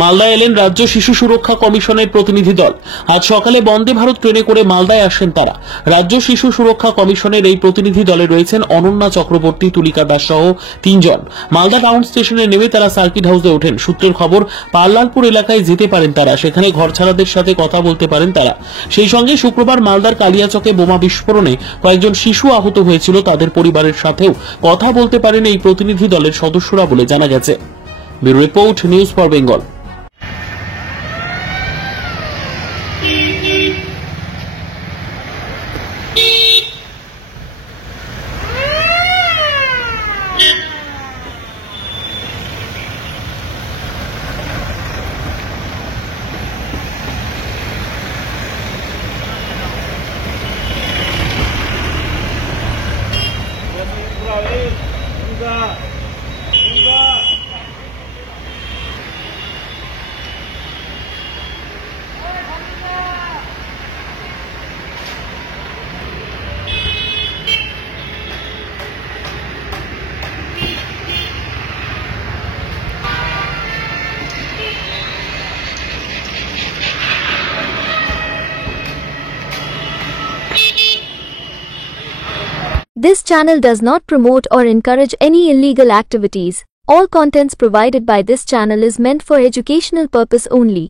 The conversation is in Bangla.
মালদা এলেন রাজ্য শিশু সুরক্ষা কমিশনের প্রতিনিধি দল। আজ সকালে বন্দে ভারত ট্রেনে করে মালদায় আসেন তারা। রাজ্য শিশু সুরক্ষা কমিশনের এই প্রতিনিধি দলে রয়েছেন অনন্যা চক্রবর্তী, তুলিকা দাস সহ 3 জন। মালদা টাউন স্টেশনে নেমে তারা সার্কিট হাউসে ওঠেন। সূত্রের খবর, পাল্লালপুর এলাকায় যেতে পারেন তারা, সেখানে ঘরছাড়াদের সাথে কথা বলতে পারেন তারা। সেই সঙ্গে শুক্রবার মালদার কালিয়াচকে বোমা বিস্ফোরণে কয়েকজন শিশু আহত হয়েছিল, তাদের পরিবারের সাথেও কথা বলতে পারেন এই প্রতিনিধি দলের সদস্যরা বলে জানা গেছে। Bureau report, news for Bengal. This channel does not promote or encourage any illegal activities. All contents provided by this channel is meant for educational purpose only.